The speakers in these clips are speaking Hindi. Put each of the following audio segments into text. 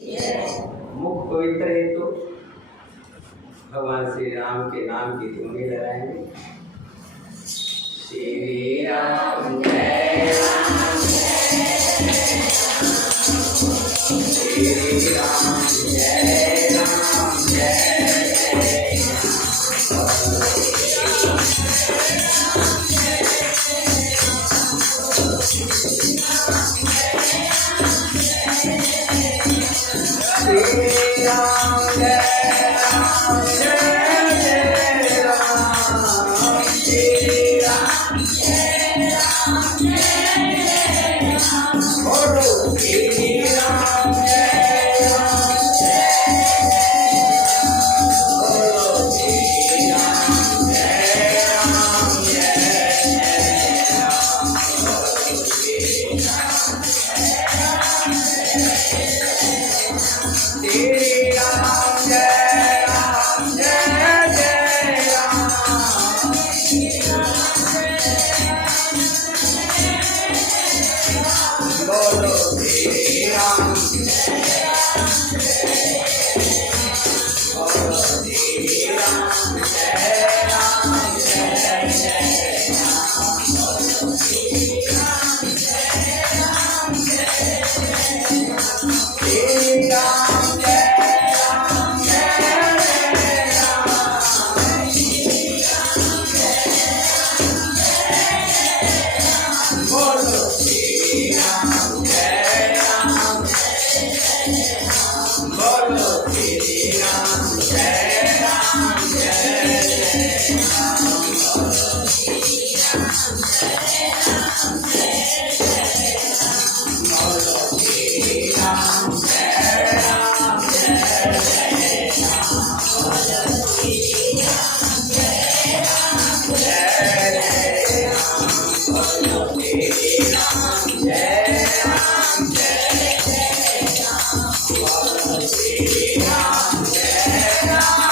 मुख पवित्र है तो भगवान श्री राम के नाम की धुनी लगाएंगे। श्री राम जय राम श्री राम जय राम जय Jai Ram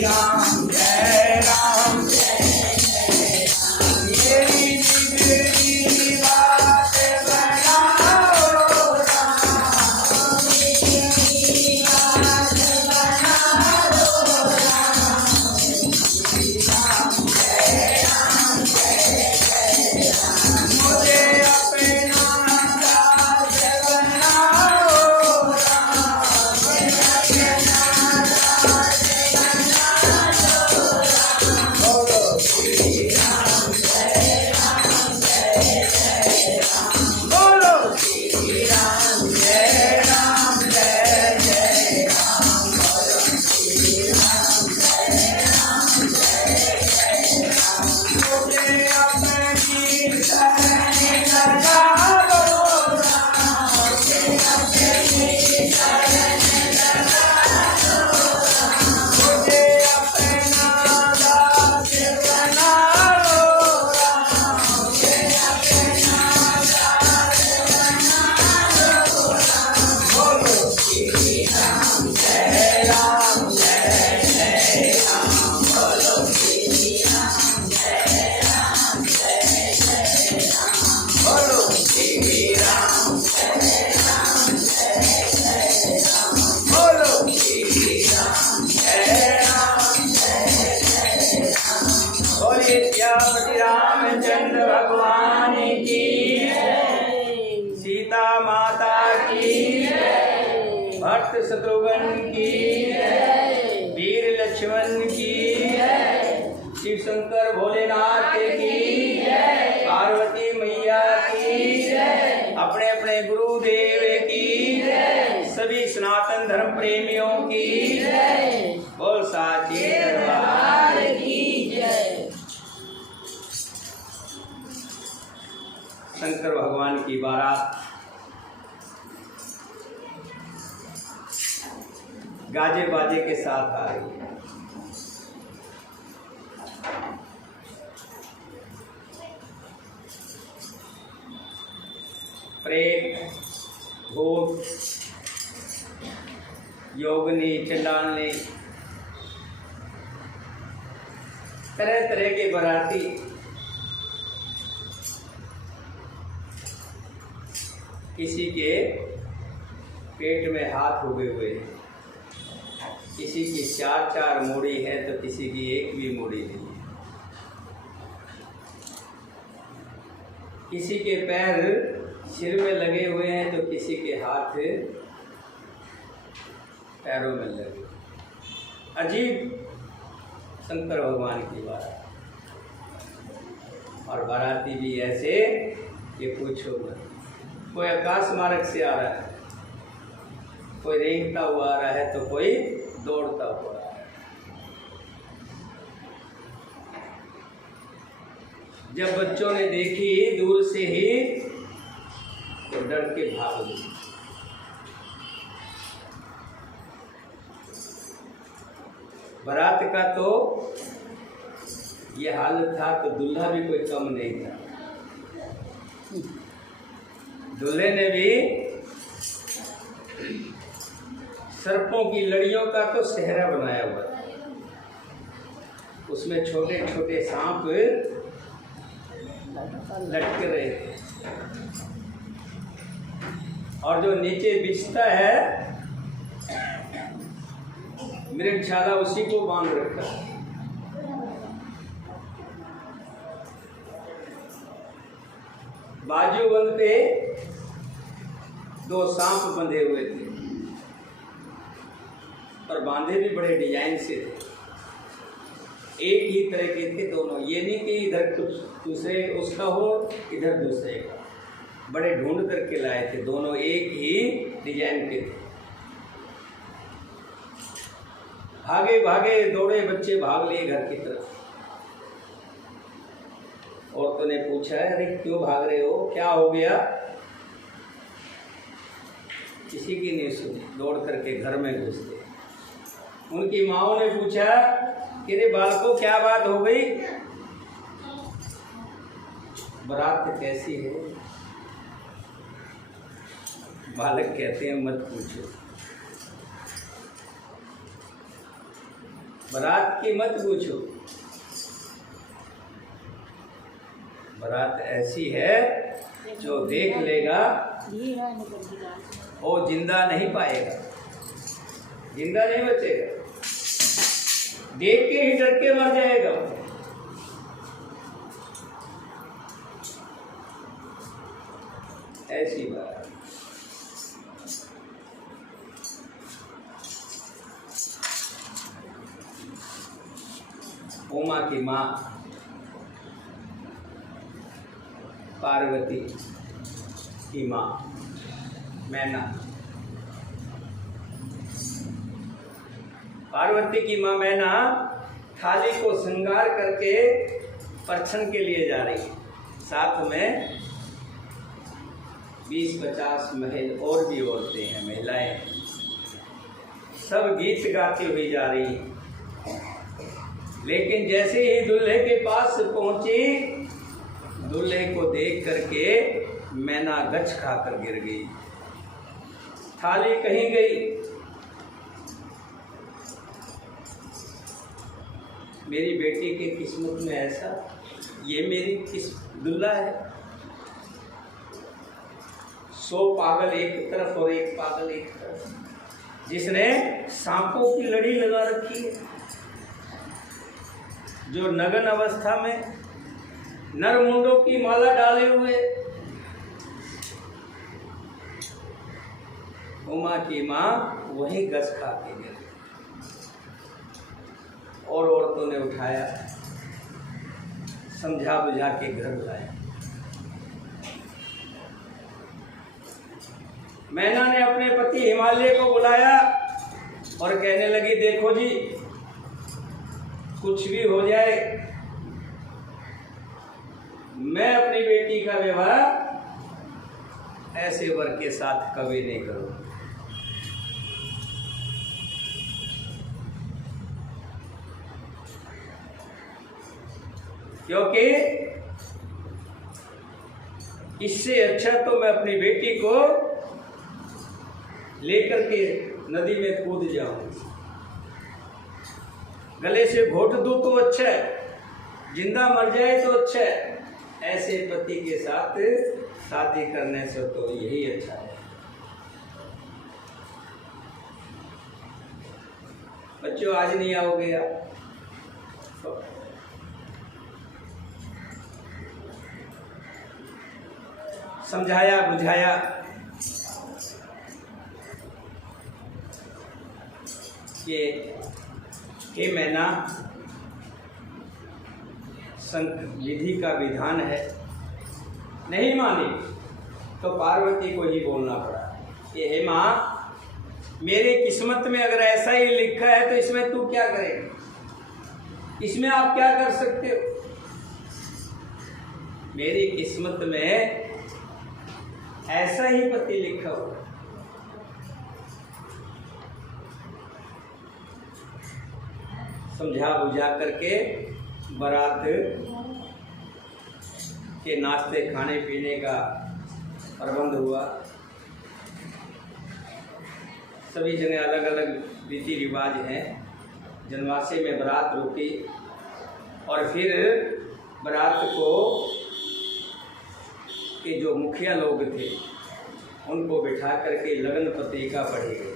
राम जय राम मेरी बिगड़ी बात बनाओ राम मेरी बात बनाओ राम जय राम जय राम मुझे अपना दास बनाओ राम मुझे अपना दास बनाओ राम बोलो श्री राम जय राम जय राम बोलो श्री राम जय राम जय राम बोलो श्री राम जय राम जय राम मुझे अपनी शरण लगाओ राम मुझे अपनी शरण लगाओ राम मुझे अपना दास बनाओ राम मुझे अपना दास बनाओ राम बोलो श्री राम जय राम जय राम बोलो श्री राम जय राम जय राम बोलो श्री राम जय राम जय राम बोलो श्री राम जय राम जय राम बोलिए श्री रामचंद्र भगवान की जय, सीता माता की जय, भक्त शत्रुघ्न की जय, वीर लक्ष्मण की जय, शिव शंकर भोलेनाथ की जय, पार्वती मैया की जय, अपने अपने गुरुदेव की जय, सभी सनातन धर्म प्रेमियों की जय, बोल साचे दरबार की जय। शंकर भगवान की बारात गाजे बाजे के साथ आ रही है। प्रेत, भूत, योगिनी, चंडालनी, तरह तरह के बाराती किसी के पेट में हाथ उगे हुए हैं, किसी की चार चार मूड़ी है तो किसी की एक भी मूड़ी नहीं है, किसी के पैर सिर में लगे हुए हैं तो किसी के हाथ पैरों में लगे। अजीब शंकर भगवान की बारात, और बाराती भी ऐसे ये पूछो मत। कोई आकाश मार्ग से आ रहा है, कोई रेंगता हुआ आ रहा है तो कोई दौड़ता हुआ आ रहा है। जब बच्चों ने देखी दूर से ही तो डर के भाग गए। बारात का तो ये हालत था तो दूल्हा भी कोई कम नहीं था। दूल्हे ने भी सर्पों की लड़ियों का तो सेहरा बनाया हुआ था, उसमें छोटे छोटे सांप लटक रहे थे, और जो नीचे बिछता है मृगशाला उसी को बांध रखा है। बाजूबंद पे दो सांप बंधे हुए थे, और बांधे भी बड़े डिजाइन से थे, एक ही तरह के थे दोनों। ये नहीं कि इधर कुछ दूसरे उसका हो इधर दूसरे का, बड़े ढूंढ करके लाए थे, दोनों एक ही डिजाइन के थे। भागे भागे दौड़े बच्चे, भाग लिए घर की तरफ। औरतों ने पूछा, अरे क्यों भाग रहे हो, क्या हो गया? किसी की नहीं सुनी, दौड़ करके घर में घुस गए। उनकी माओ ने पूछा कि रे बालकों क्या बात हो गई, बारात कैसी है? बालक कहते हैं मत पूछो, बारात की मत पूछो, बारात ऐसी है जो देख लेगा वो जिंदा नहीं पाएगा, जिंदा नहीं बचेगा, देख के ही डर के मर जाएगा। ऐसी बात। उमा की माँ पार्वती की माँ मैना, पार्वती की माँ मैना थाली को श्रृंगार करके परछन के लिए जा रही है, साथ में 20-50 महिला और भी औरतें हैं, महिलाएं, सब गीत गाती हुई जा रही हैं। लेकिन जैसे ही दूल्हे के पास पहुंची, दूल्हे को देख करके मैना गच खाकर गिर गई, थाली कहीं गई। मेरी बेटी के किस्मत में ऐसा, ये मेरी दूल्हा है। 100 पागल एक तरफ और एक पागल एक तरफ, जिसने सांपों की लड़ी लगा रखी है, जो नग्न अवस्था में नरमुंडों की माला डाले हुए। उमा की माँ वही गस खा के गिर, और औरतों ने उठाया, समझा बुझा के घर लाया। मैना ने अपने पति हिमालय को बुलाया और कहने लगी, देखो जी, कुछ भी हो जाए, मैं अपनी बेटी का विवाह ऐसे वर के साथ कभी नहीं करूंगा। क्योंकि इससे अच्छा तो मैं अपनी बेटी को लेकर के नदी में कूद जाऊं, गले से घोट दूं तो अच्छा है, जिंदा मर जाए तो अच्छा है। ऐसे पति के साथ शादी करने से तो यही अच्छा है। बच्चों, आज नहीं आओगे आप? समझाया बुझाया कि हे मैना, विधि का विधान है। नहीं मानी तो पार्वती को ही बोलना पड़ा कि हे माँ, मेरे किस्मत में अगर ऐसा ही लिखा है तो इसमें तू क्या करेगा, इसमें आप क्या कर सकते हो? मेरी किस्मत में ऐसा ही पति लिखा हुआ। समझा बुझा करके बारात के नाश्ते खाने पीने का प्रबंध हुआ। सभी जगह अलग अलग रीति रिवाज हैं। जनवासे में बारात रुकी और फिर बारात को के जो मुखिया लोग थे उनको बिठा करके लगन पत्रिका पढ़ी गई।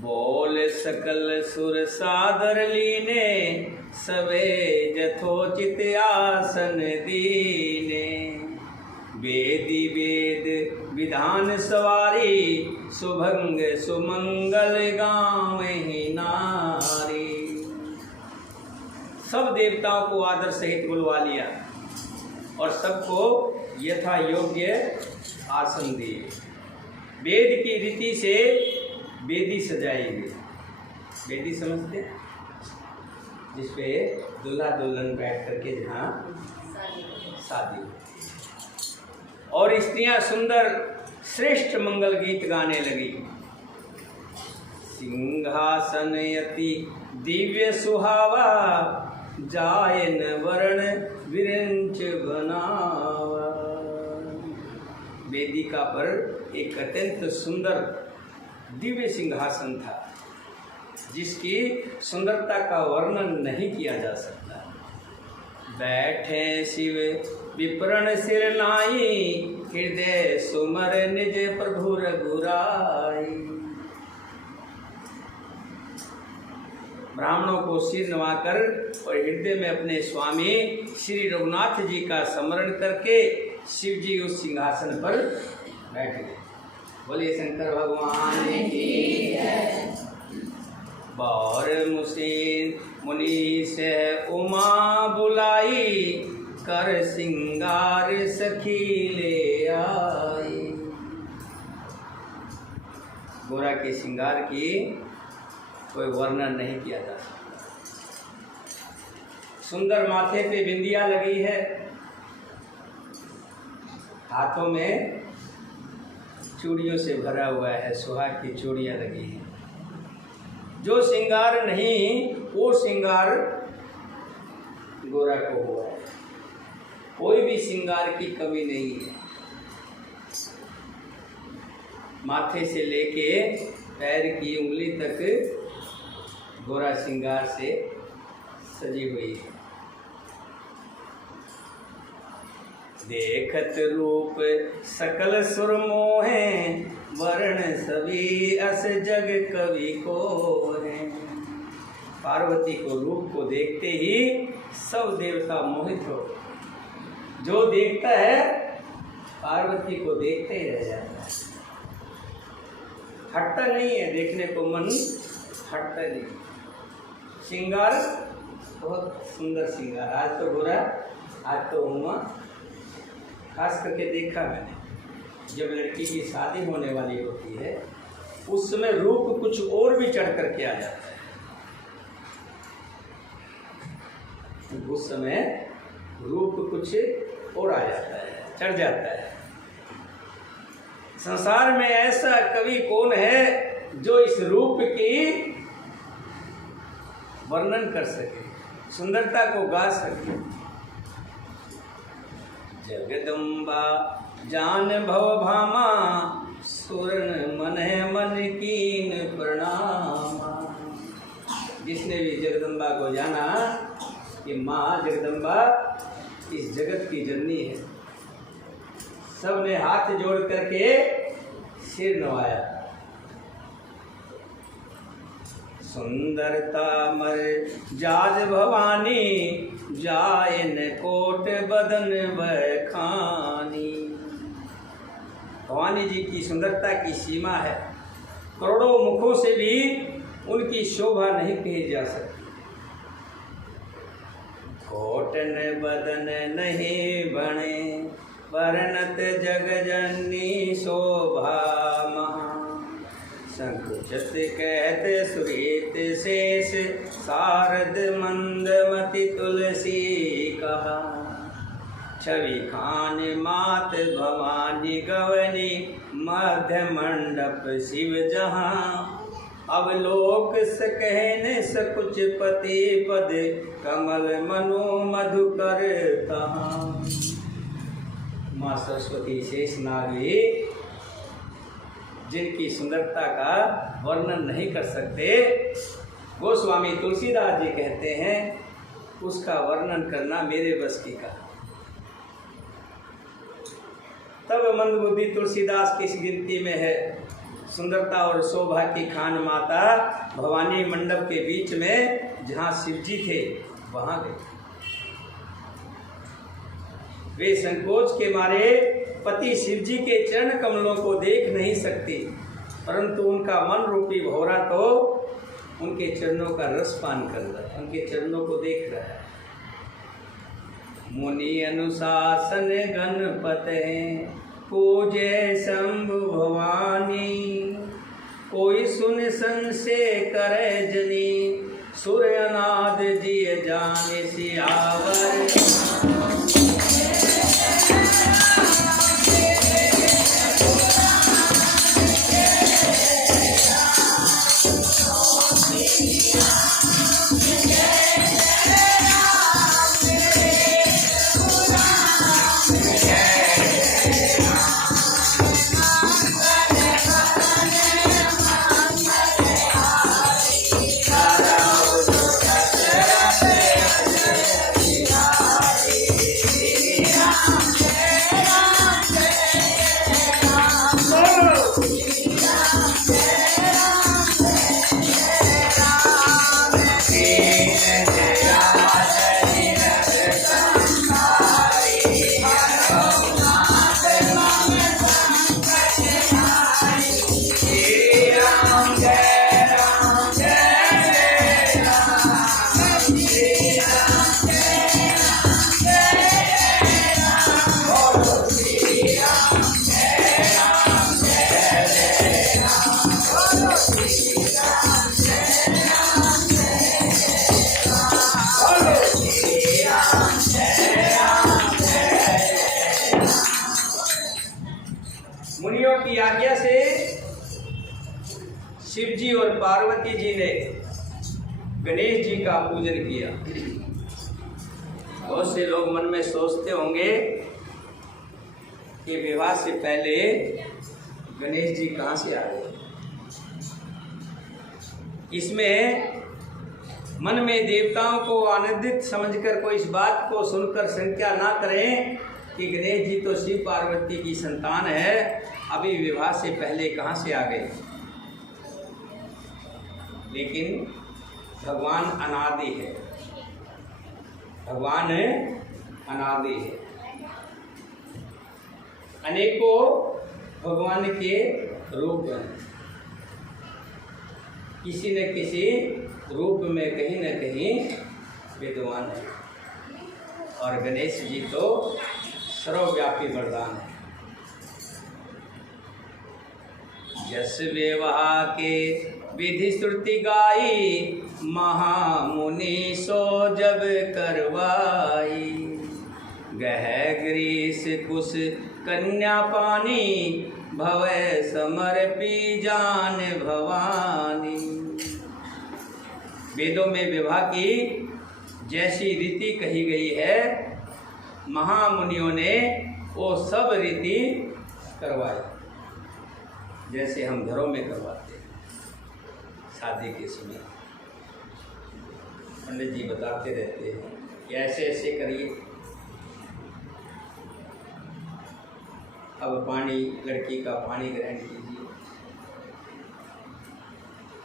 बोल सकल सुर सादर लीने, सवे जथोचित आसन दीने। वेदी वेद विधान सवारी, सुभंग सुमंगल गाँवहि नारी। सब देवताओं को आदर सहित बुलवा लिया और सबको यथा योग्य आसन दिए। वेद की रीति से वेदी सजाई गई। वेदी समझते, जिसपे दूल्हा दुल्हन बैठ करके जहाँ शादी, और स्त्रियां सुंदर श्रेष्ठ मंगल गीत गाने लगी। सिंहासन यति दिव्य सुहावा, जायन वरण विरंच बनावा। वेदिका पर एक अत्यंत सुंदर दिव्य सिंहासन था जिसकी सुंदरता का वर्णन नहीं किया जा सकता। बैठे शिव विप्रण सिर नाई, हृदय सुमर निज प्रभु रघुराई। ब्राह्मणों को सिर नवाकर और हृदय में अपने स्वामी श्री रघुनाथ जी का स्मरण करके शिव जी उस सिंहासन पर बैठ गए। बोलिए शंकर भगवान की जय। बार मुनि से उमा बुलाई, कर सिंगार सखी ले आई। गोरा के श्रृंगार की कोई वर्णन नहीं किया जा सकता। सुंदर माथे पे बिंदिया लगी है, हाथों में चूड़ियों से भरा हुआ है, सुहाग की चूड़ियां लगी हैं। जो श्रृंगार नहीं वो श्रृंगार गोरा को हुआ है। कोई भी श्रृंगार की कमी नहीं है। माथे से लेके पैर की उंगली तक गोरा श्रृंगार से सजी हुई है। देखत रूप सकल सुर मोहे, वर्ण सभी अस जग कवि को है। पार्वती को रूप को देखते ही सब देवता मोहित हो। जो देखता है पार्वती को देखते ही रह जाता है, हटता नहीं है, देखने को मन हटता नहीं। श्रृंगार बहुत सुंदर श्रृंगार। आज तो गोरा, आज तो उमा, खास करके देखा मैंने जब लड़की की शादी होने वाली होती है उस समय रूप कुछ और भी चढ़ करके आ जाता है। उस समय रूप कुछ और आ जाता है, चढ़ जाता है। संसार में ऐसा कवि कौन है जो इस रूप की वर्णन कर सके, सुंदरता को गा सके। जगदम्बा जान भव भामा, सुरन मन मन कीन प्रणामा। जिसने भी जगदम्बा को जाना कि माँ जगदम्बा इस जगत की जननी है, सब ने हाथ जोड़ करके सिर नवाया। सुंदरता मर जाज भवानी, जायन कोट बदन बखानी। भवानी जी की सुंदरता की सीमा है, करोड़ों मुखों से भी उनकी शोभा नहीं कही जा सकती। कोटन बदन नहीं बने, वर्णत जग जननी शोभा महा। संकुचत कहते सुरेत शेष, शारद मंदमति तुलसी कहा। छवि खान मात भवानी गवनी, मध्य मंडप शिव जहाँ। अब लोक से कहने सकुच पति पद, कमल मनो मधुकर तहाँ। माँ सरस्वती शेष नागी जिनकी सुंदरता का वर्णन नहीं कर सकते, गोस्वामी तुलसीदास जी कहते हैं उसका वर्णन करना मेरे बस की कहा। तब मंदबुद्धि तुलसीदास किस गिनती में है। सुंदरता और शोभा की खान माता भवानी मंडप के बीच में जहाँ शिवजी थे वहाँ गए। वे संकोच के मारे पति शिवजी के चरण कमलों को देख नहीं सकती, परंतु उनका मन रूपी भौरा तो उनके चरणों का रस पान कर रहा है, उनके चरणों को देख रहा है। मुनि अनुशासन गणपते, पूजे शंभु भवानी। कोई सुन संशय करे जनी, सूर्यनाद जी जाने सियावर। शिव जी और पार्वती जी ने गणेश जी का पूजन किया। बहुत से लोग मन में सोचते होंगे कि विवाह से पहले गणेश जी कहाँ से आ गए। इसमें मन में देवताओं को आनंदित समझकर कोई इस बात को सुनकर शंका ना करें कि गणेश जी तो शिव पार्वती की संतान है, अभी विवाह से पहले कहाँ से आ गए। लेकिन भगवान अनादि है, भगवान अनादि है। अनेकों भगवान के रूप हैं, किसी न किसी रूप में कहीं न कहीं विद्वान है। और गणेश जी तो सर्वव्यापी वरदान है। जस विवाह के विधि श्रुति गाई, महामुनि सो जब करवाई। गह ग्रीस कुश कन्या पानी, भवै समर्पी जान भवानी। वेदों में विवाह की जैसी रीति कही गई है, महामुनियों ने वो सब रीति करवाई, जैसे हम घरों में करवाते हैं। शादी के समय पंडित जी बताते रहते हैं कि ऐसे ऐसे करिए। अब पानी, लड़की का पानी ग्रहण कीजिए।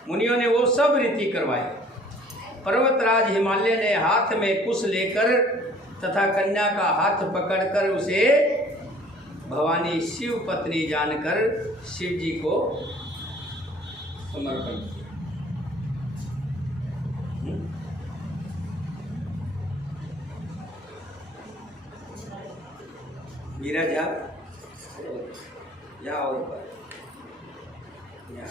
मुनियों ने वो सब रीति करवाई। पर्वतराज हिमालय ने हाथ में कुश लेकर तथा कन्या का हाथ पकड़कर उसे भवानी शिव पत्नी जानकर शिव जी को समर्पण किया। मीरा झा यहाँ आओ, यहाँ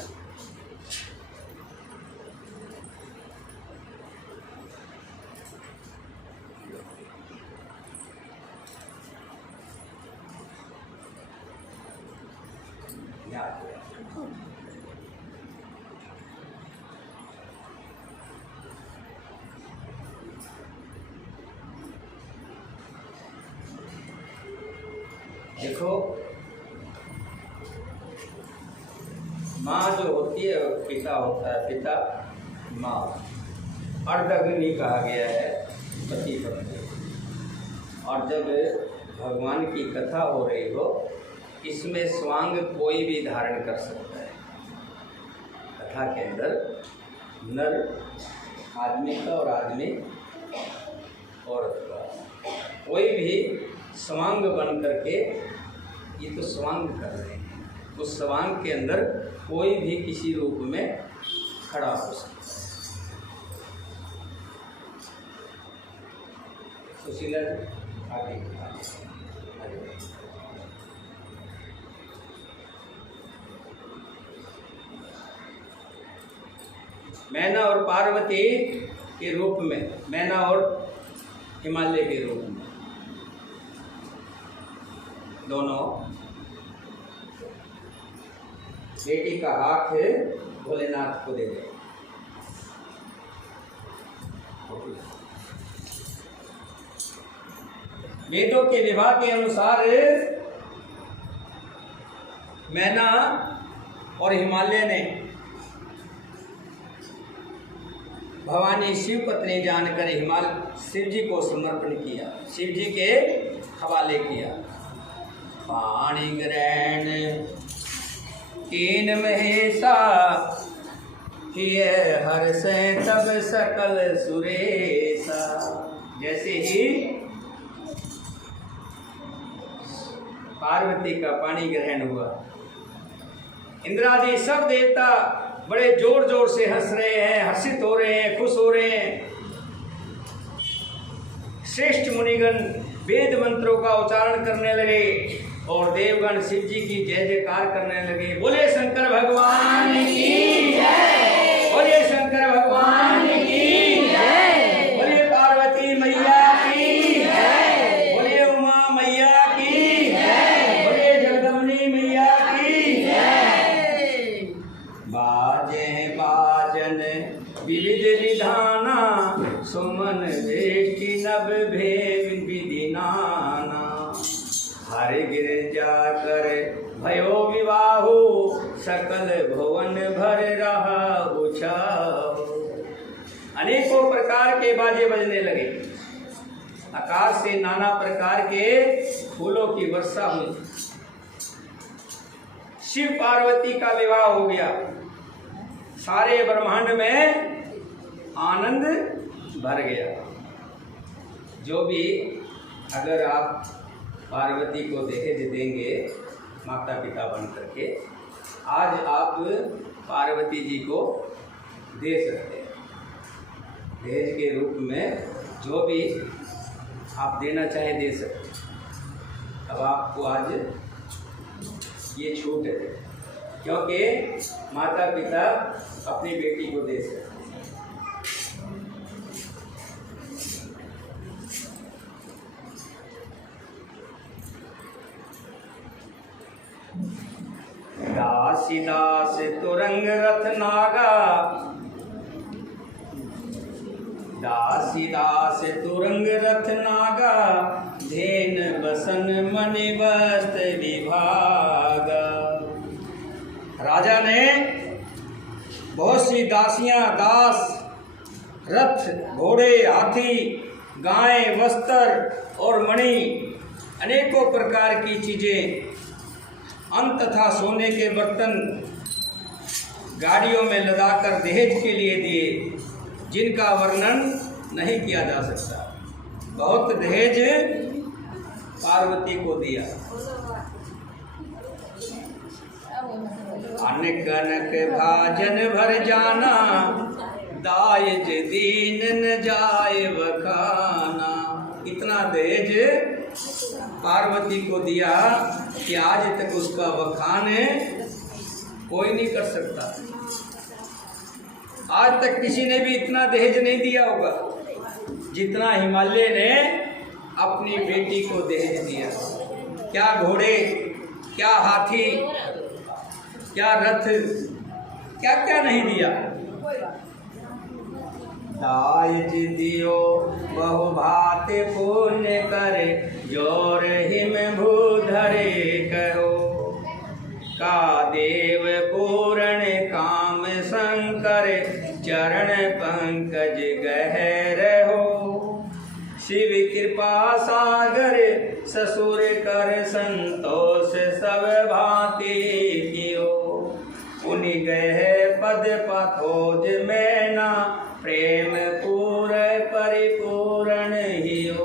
देखो, माँ जो होती है पिता होता है, पिता माँ। अर्धाग्नि कहा गया है पति पत्नी। और जब भगवान की कथा हो रही हो, इसमें स्वांग कोई भी धारण कर सकता है। कथा के अंदर नर आदमी का और आदमी औरत का, कोई भी स्वांग बन करके, ये तो स्वांग कर रहे हैं, उस स्वांग के अंदर कोई भी किसी रूप में खड़ा हो सकता है। सुशीला जी आगे। मैना और पार्वती के रूप में, मैना और हिमालय के रूप में, दोनों बेटी का हाथ भोलेनाथ को दे दे। वेदों के विवाह के अनुसार मैना और हिमालय ने भवानी शिव पत्नी जानकर शिव जी को समर्पण किया, शिव जी के हवाले किया। पाणि ग्रहण कीन महेशा, हिय हर्ष तब सकल सुरेशा। जैसे ही पार्वती का पानी ग्रहण हुआ, इंद्रादि सब देवता बड़े जोर जोर से हंस रहे हैं, हर्षित हो रहे हैं, खुश हो रहे हैं। श्रेष्ठ मुनिगण वेद मंत्रों का उच्चारण करने लगे और देवगण शिव जी की जय जयकार करने लगे। बोले शंकर भगवान की जय, बोले शंकर भगवान की जय, बोले पार्वती मैया की जय, बोले उमा मैया की जय, बोले जगदम्बी मैया की जय। बाजे बाजन विविध विधाना, सुमन वेष्टि नभ भेद विधि नाना। हरि गिरजा कर भयो विवाहो, सकल भुवन भर रहा उछाओ। अनेकों प्रकार के बाजे बजने लगे, आकाश से नाना प्रकार के फूलों की वर्षा हुई। शिव पार्वती का विवाह हो गया। सारे ब्रह्मांड में आनंद भर गया। जो भी अगर आप पार्वती को दहेज देंगे माता पिता बन करके, आज आप पार्वती जी को दे सकते हैं दहेज के रूप में। जो भी आप देना चाहे दे सकते हैं। अब आपको आज ये छूट है, क्योंकि माता पिता अपनी बेटी को दे सकते हैं। दासी दास तुरंग रथ नागा, दासी दास तुरंग रथ नागा, धेन बसन मणि बस्त विभागा। राजा ने बहुत सी दासियां, दास, रथ, घोड़े, हाथी, गाय, वस्त्र और मणि, अनेकों प्रकार की चीजें, अन्न तथा सोने के बर्तन गाड़ियों में लदाकर दहेज के लिए दिए, जिनका वर्णन नहीं किया जा सकता। बहुत दहेज पार्वती को दिया। अन्न कनक भाजन भर जाना, दायज दीन न जाए बखाना। इतना दहेज पार्वती को दिया कि आज तक उसका बखान कोई नहीं कर सकता। आज तक किसी ने भी इतना दहेज नहीं दिया होगा जितना हिमालय ने अपनी बेटी को दहेज दिया। क्या घोड़े, क्या हाथी, क्या रथ, क्या क्या नहीं दिया। दायज दियो बहु भाते पुण्य करे, जोर हिम भूधरे करो। का देव पूर्ण काम शंकर, चरण पंकज गहर हो। शिव कृपा सागर, ससुर कर संतोष सब भांति कियो। उनि गए पद पथोज में ना, प्रेम पूर्ण परिपूर्ण ही हो।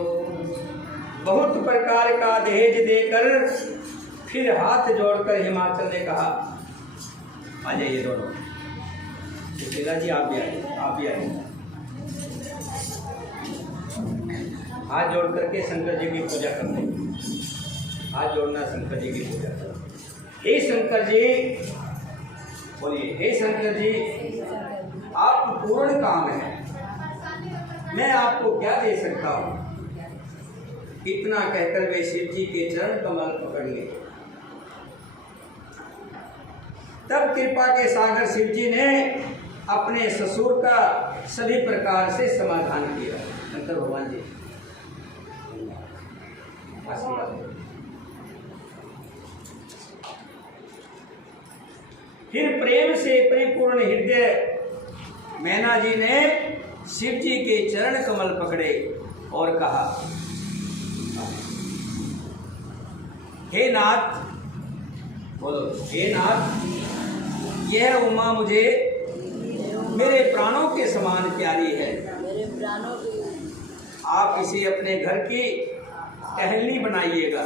बहुत प्रकार का दहेज देकर फिर हाथ जोड़कर हिमाचल ने कहा, आ जाइए दोनों। सुशीला जी आप भी आइए, आप भी आइए। हाथ जोड़ करके शंकर जी की पूजा करते हैं। हाथ जोड़ना शंकर जी की पूजा करना। हे शंकर जी, बोलिए, हे शंकर जी, आप पूर्ण काम है, मैं आपको क्या दे सकता हूँ। इतना कहकर वे शिव जी के चरण कमल पकड़ लिए। तब कृपा के सागर शिव जी ने अपने ससुर का सभी प्रकार से समाधान किया। शंकर भगवान जी फिर प्रेम से परिपूर्ण हृदय मैना जी ने शिव जी के चरण कमल पकड़े और कहा, हे नाथ, बोलो, हे नाथ, यह उमा मुझे मेरे प्राणों के समान प्यारी है। मेरे प्राणों की आप इसे अपने घर की टहलनी बनाइएगा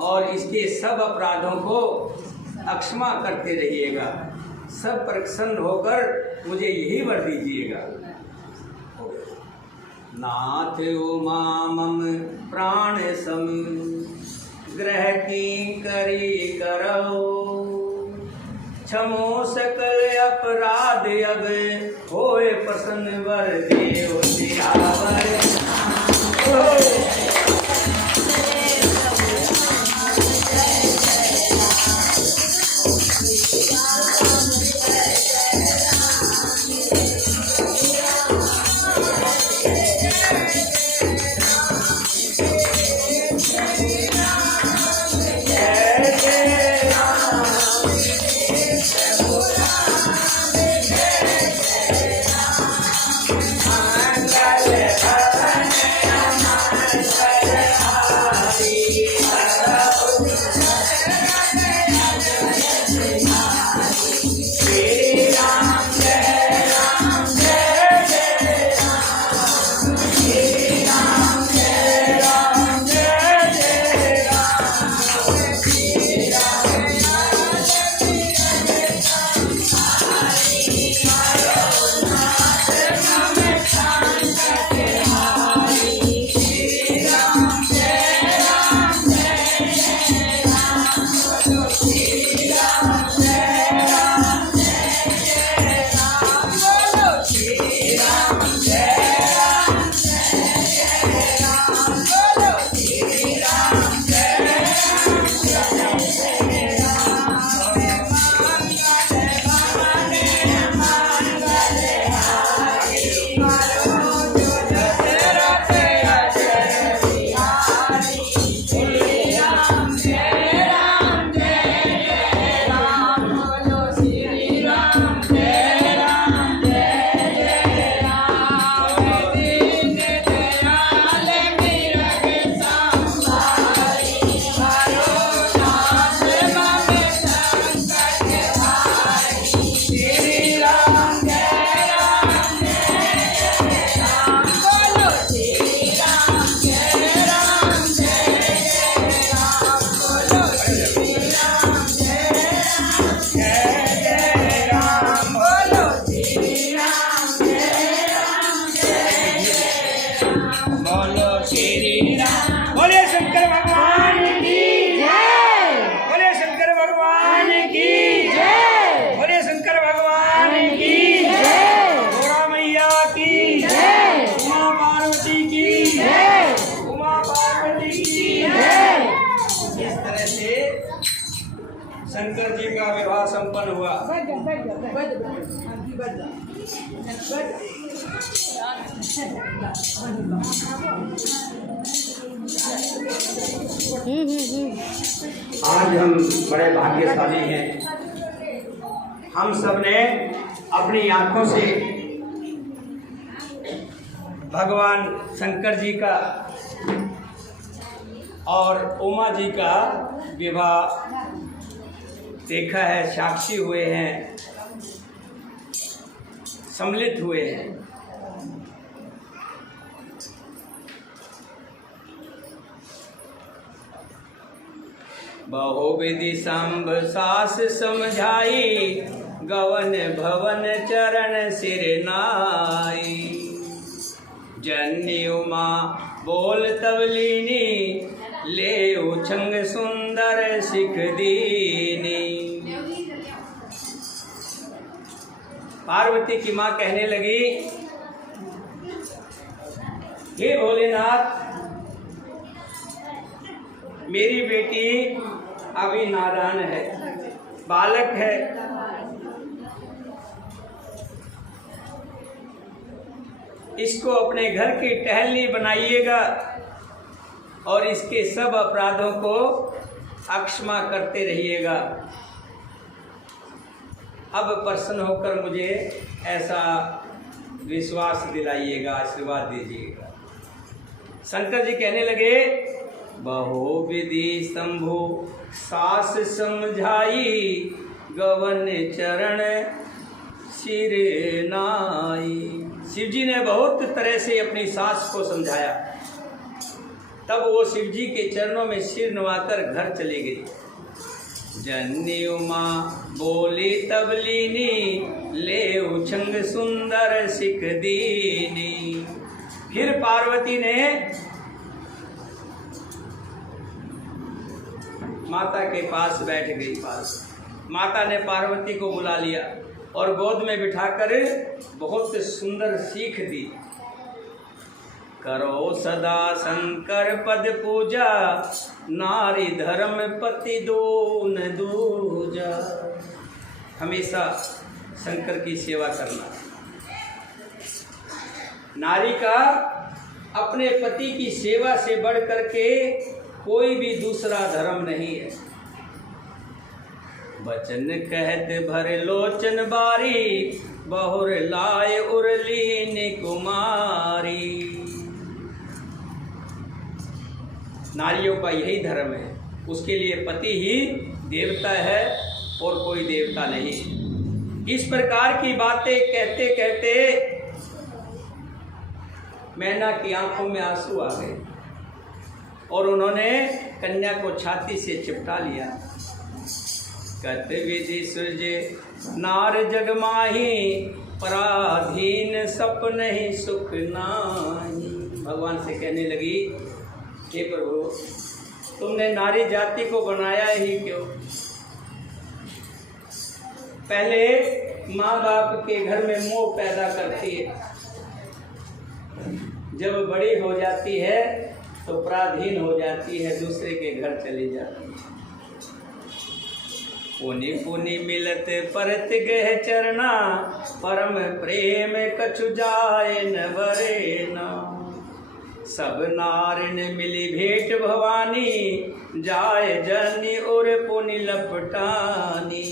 और इसके सब अपराधों को अक्षमा करते रहिएगा। सब प्रसन्न होकर मुझे यही वर दीजिएगा। नाथ उमा मम प्राण सम, ग्रह की करी करो। क्षमो सकल अपराध अब, होए प्रसन्न वर देव सियावर। संपन्न हुआ। आज हम बड़े भाग्यशाली हैं, हम सब ने अपनी आंखों से भगवान शंकर जी का और उमा जी का विवाह देखा है, साक्षी हुए हैं, सम्मिलित हुए हैं। बहुविधि संभ सास समझाई, गवन भवन चरण सिर नाई। जननी उमा बोल तवलीनी, ले उछंग सुंदर सिख दीनी। पार्वती की माँ कहने लगी, हे भोलेनाथ, मेरी बेटी अभी नादान है, बालक है, इसको अपने घर की टहलनी बनाइएगा और इसके सब अपराधों को अक्षमा करते रहिएगा। अब प्रसन्न होकर मुझे ऐसा विश्वास दिलाइएगा, आशीर्वाद दीजिएगा। शंकर जी कहने लगे, बहुविधि शंभु सास समझाई, गवन चरण सिर नाई। शिव जी ने बहुत तरह से अपनी सास को समझाया, तब वो शिव जी के चरणों में सिर नवाकर घर चली गई। जननी उमा बोली तबलीनी, ले उछंग सुंदर सिख दीनी। फिर पार्वती ने माता के पास बैठ गई। माता ने पार्वती को बुला लिया और गोद में बिठाकर बहुत सुंदर सीख दी। करो सदा शंकर पद पूजा, नारी धर्म पति दोन दूजा। हमेशा शंकर की सेवा करना। नारी का अपने पति की सेवा से बढ़ करके कोई भी दूसरा धर्म नहीं है। बचन कहते भर लोचन बारी, बहुर लाए उरलीन कुमारी। नारियों का यही धर्म है, उसके लिए पति ही देवता है और कोई देवता नहीं। इस प्रकार की बातें कहते कहते मैना की आंखों में आंसू आ गए और उन्होंने कन्या को छाती से चिपटा लिया। कत विधि सुरजे नार जगमाही, पराधीन सपन ही सुख नाही। भगवान से कहने लगी, हे प्रभु, तुमने नारी जाति को बनाया ही क्यों? पहले माँ बाप के घर में मोह पैदा करती है, जब बड़ी हो जाती है तो पराधीन हो जाती है, दूसरे के घर चली जाती है। पुनि पुनि मिलत परत गह चरना, परम प्रेम कछु जाय न वरेना। सब नारिन मिली भेंट भवानी, जाय जनी और पुनि लपटानी।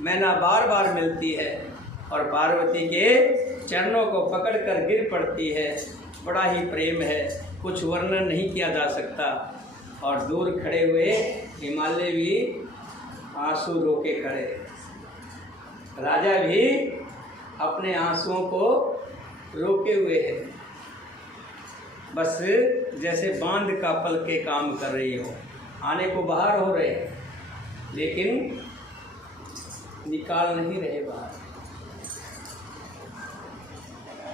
मैना बार बार मिलती है और पार्वती के चरणों को पकड़कर गिर पड़ती है। बड़ा ही प्रेम है, कुछ वर्णन नहीं किया जा सकता। और दूर खड़े हुए हिमालय भी आंसू रोके खड़े। राजा भी अपने आंसुओं को रोके हुए है, बस जैसे बांध का पल के काम कर रही हो। आने को बाहर हो रहे लेकिन निकाल नहीं रहे बाहर।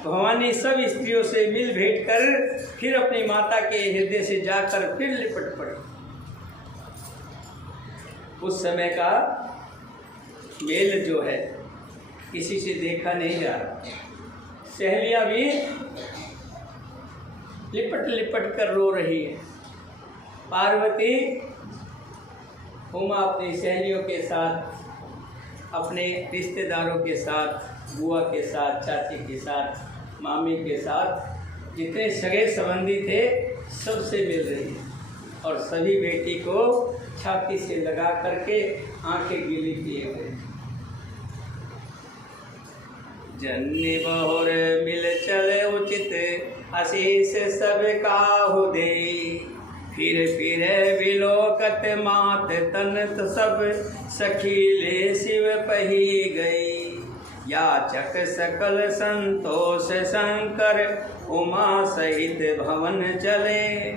भवानी सब स्त्रियों से मिल भेंट कर फिर अपनी माता के हृदय से जाकर फिर लिपट पड़ी। उस समय का मेल जो है किसी से देखा नहीं जा रहा। सहेलियां भी लिपट लिपट कर रो रही है। पार्वती उमा अपनी सहेलियों के साथ अपने रिश्तेदारों के साथ, बुआ के साथ, चाची के साथ, मामी के साथ, जितने सगे संबंधी थे सबसे मिल रही है और सभी बेटी को छाती से लगा करके आंखें गीली किए गए। जन्नी बहुर मिल चले उचित आशीष सब काहु दे, फिर फिर विलोकत मात तन सब सखीले शिव पही गई। याचक सकल संतोष शंकर उमा सहित भवन चले,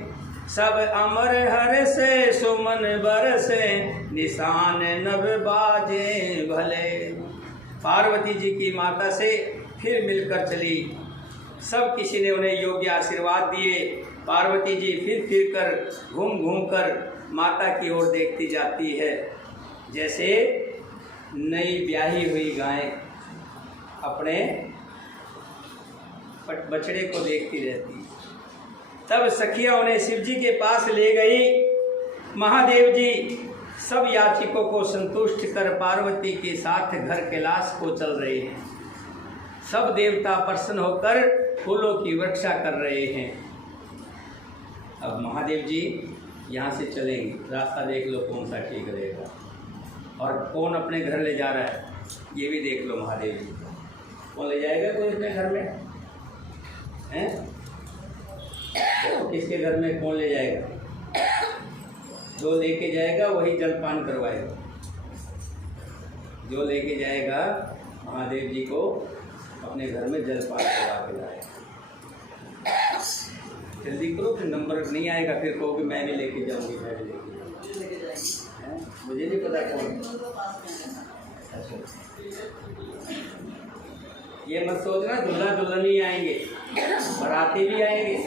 सब अमर हर से सुमन बरसे निशान नभ बाजे भले। पार्वती जी की माता से फिर मिलकर चली, सब किसी ने उन्हें योग्य आशीर्वाद दिए। पार्वती जी फिर कर घूम कर माता की ओर देखती जाती है, जैसे नई ब्याही हुई गाय अपने बछड़े को देखती रहती है। तब सखिया उन्हें शिव जी के पास ले गई। महादेव जी सब याचिकों को संतुष्ट कर पार्वती के साथ घर कैलाश को चल रहे हैं। सब देवता प्रसन्न होकर फूलों की वर्षा कर रहे हैं। अब महादेव जी यहाँ से चलेंगे, रास्ता देख लो कौन सा ठीक रहेगा और कौन अपने घर ले जा रहा है ये भी देख लो। महादेव जी कौन ले जाएगा, कोई अपने घर में हैं? तो किसके घर में कौन ले जाएगा? जो लेके जाएगा वही जलपान करवाएगा। जो लेके जाएगा महादेव जी को अपने घर में जलपान करवा के लाएगा। जल्दी करो, फिर नंबर नहीं आएगा, फिर कहोगे मैं भी लेके जाऊंगी, मैं भी लेके जाऊंगी। मुझे नहीं पता कौन। अच्छा, ये मत सोचना दूल्हा दुल्हन ही आएंगे, बाराती भी आएंगे।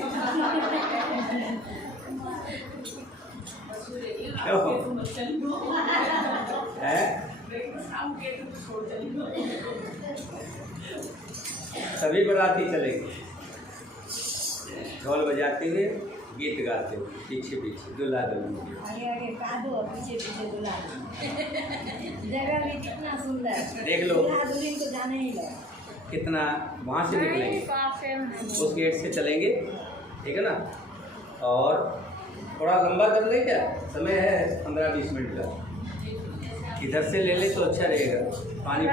सभी बाराती चलेंगे ढोल बजाते हुए, गीत गाते हुए, पीछे पीछे दूल्हा दुल्हन, आगे आगे कादो और पीछे पीछे दूल्हा। जगह भी कितना सुंदर, देख लो दूल्हा दुल्हन को जाने ही लगा। कितना वहाँ से निकलेंगे, उस गेट से चलेंगे, ठीक है ना। और थोड़ा लंबा कर ले, क्या समय है 15-20 मिनट का, इधर से ले ले तो अच्छा रहेगा। पानी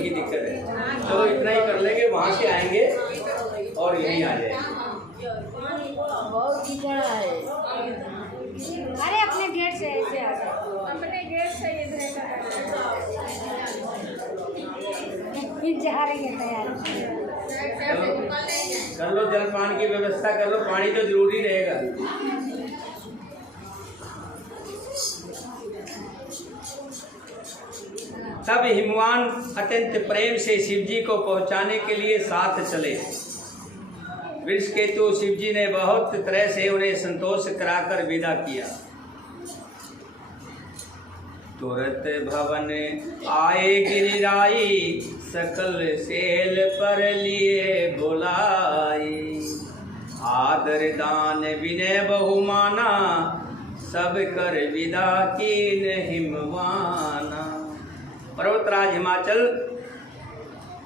की दिक्कत है, चलो इतना ही कर लेंगे। वहाँ से आएंगे और यहीं आ जाएंगे। बहुत कीचड़ है। अरे अपने गेट से ऐसे आ जाओ, अपने गेट से इधर जा रही है तैयारी। कर लो, जलपान की व्यवस्था कर लो, पानी तो जरूरी रहेगा। तब हिमवान अत्यंत प्रेम से शिवजी को पहुंचाने के लिए साथ चले। वृषकेतु शिवजी ने बहुत तरह से उन्हें संतोष कराकर विदा किया। तुरंत भवन आए गिरिराई, सकल सेल पर लिए बुलाई। आदर दान विनय बहुमाना, सब कर विदा कीन हिमवाना। पर्वतराज हिमाचल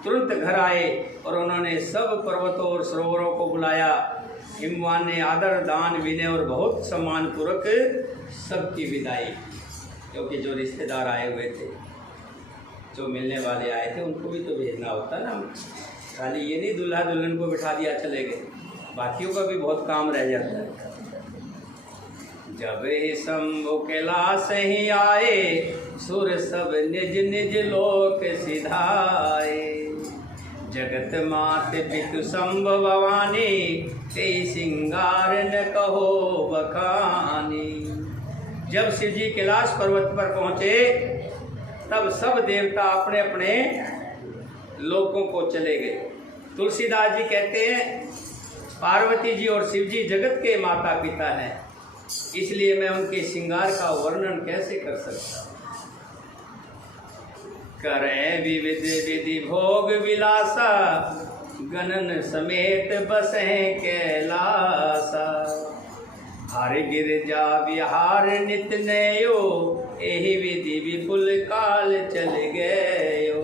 तुरंत घर आए और उन्होंने सब पर्वतों और सरोवरों को बुलाया। हिमवान ने आदर दान विनय और बहुत सम्मान पूर्वक सबकी विदाई, क्योंकि जो रिश्तेदार आए हुए थे, जो मिलने वाले आए थे, उनको भी तो भेजना होता ना। खाली ये नहीं दूल्हा दुल्हन को बिठा दिया चले गए, बाकियों का भी बहुत काम रह जाता है। जब शंभु कैलाश ही आए, सुर सब निज निज लोक सिधाए। जगत मात पितु शंभ भवानी, कई सिंगार न कहो बखानी। जब शिव जी कैलाश पर्वत पर पहुँचे, तब सब देवता अपने अपने लोकों को चले गए। तुलसीदास जी कहते हैं, पार्वती जी और शिव जी जगत के माता पिता हैं, इसलिए मैं उनके श्रृंगार का वर्णन कैसे कर सकता हूँ। करें विविध विधि भोग विलासा, गणन समेत बसें कैलासा। हर गिरजा विहार नित नयो, यही विधि विपुल काल चल गयो।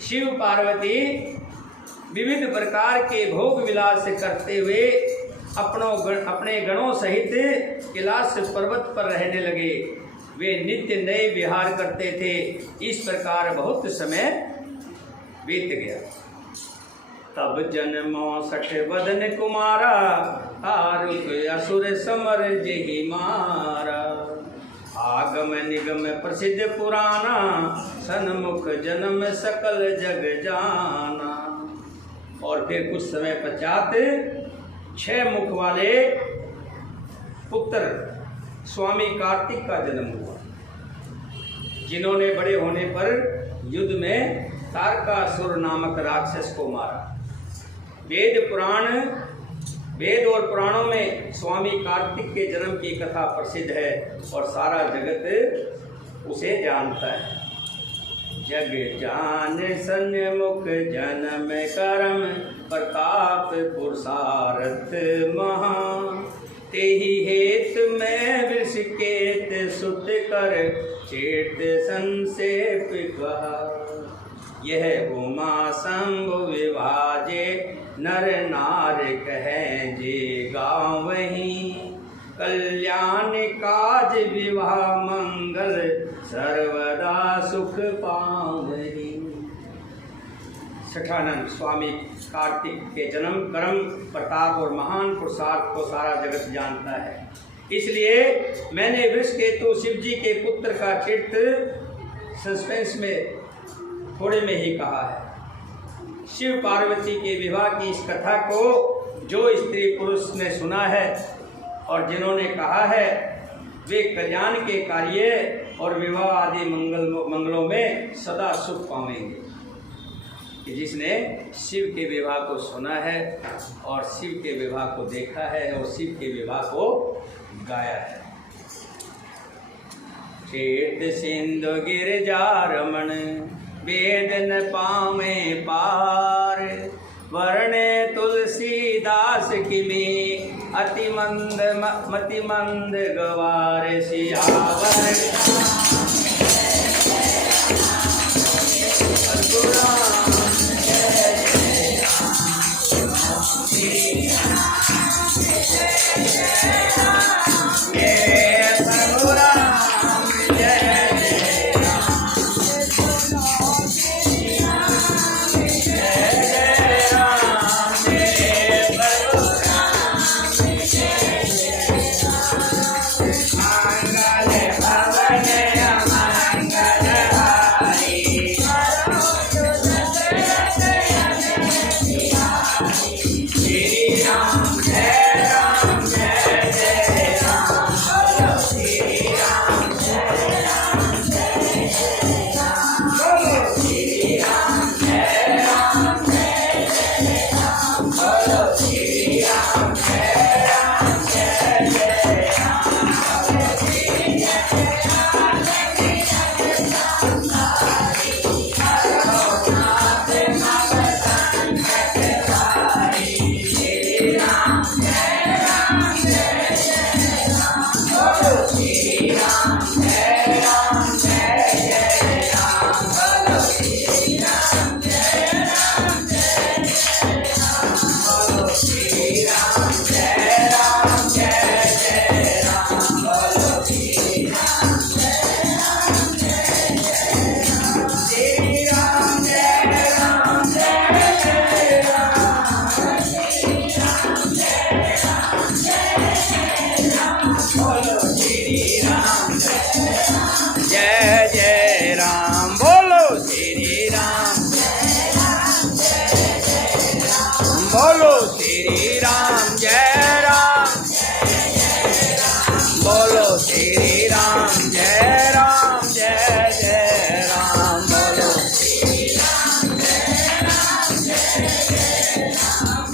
शिव पार्वती विविध प्रकार के भोग विलास करते हुए अपने गणों सहित कैलाश पर्वत पर रहने लगे। वे नित्य नए विहार करते थे। इस प्रकार बहुत समय बीत गया। तब जन्मो 60 वदन कुमारा, आरुक असुर समर जेहि मारा। आगम निगम प्रसिद्ध पुराना, सन्मुख जन्म सकल जग जाना। और फिर कुछ समय पश्चात 6 मुख वाले पुत्र स्वामी कार्तिक का जन्म हुआ, जिन्होंने बड़े होने पर युद्ध में तारकासुर नामक राक्षस को मारा। वेद और पुराणों में स्वामी कार्तिक के जन्म की कथा प्रसिद्ध है और सारा जगत उसे जानता है। जग जान सन्मुख जन्म करम, प्रताप पुरुषार्थ महा। तेहि हेत मैं वृषकेत सुत कर, चेत संसेप कहा। यह उमा शंभु विभाजे, नर नार कहें जे गावहीं। कल्याण काज विवाह मंगल, सर्वदा सुख पावहीं। सठानंद स्वामी कार्तिक के जन्म, कर्म, प्रताप और महान पुरुषार्थ को सारा जगत जानता है। इसलिए मैंने वृषकेतु शिव जी के पुत्र का चरित्र सस्पेंस में थोड़े में ही कहा है। शिव पार्वती के विवाह की इस कथा को जो स्त्री पुरुष ने सुना है और जिन्होंने कहा है, वे कल्याण के कार्य और विवाह आदि मंगलों में सदा सुख पाएंगे। कि जिसने शिव के विवाह को सुना है और शिव के विवाह को देखा है और शिव के विवाह को गाया है। चेत सिंधु गिरजा रमण, वेद न पावे पार। वर्णे तुलसीदास किमी, अति मंद मति मंद गवार। सियावर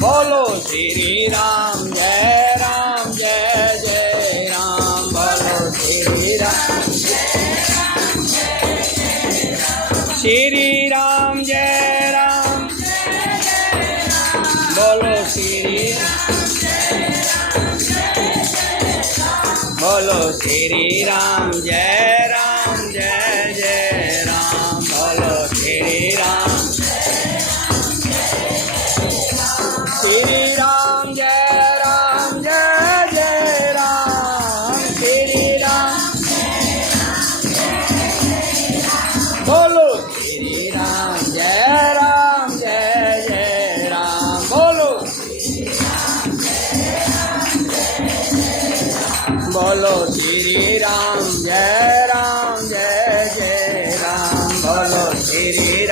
बोलो श्री राम जय राम जय जय राम। बोलो श्री राम श्री राम जय राम। बोलो श्री बोलो श्री राम जय श्री राम जय जय राम बोलो श्री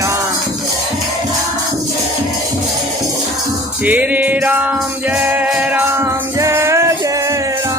राम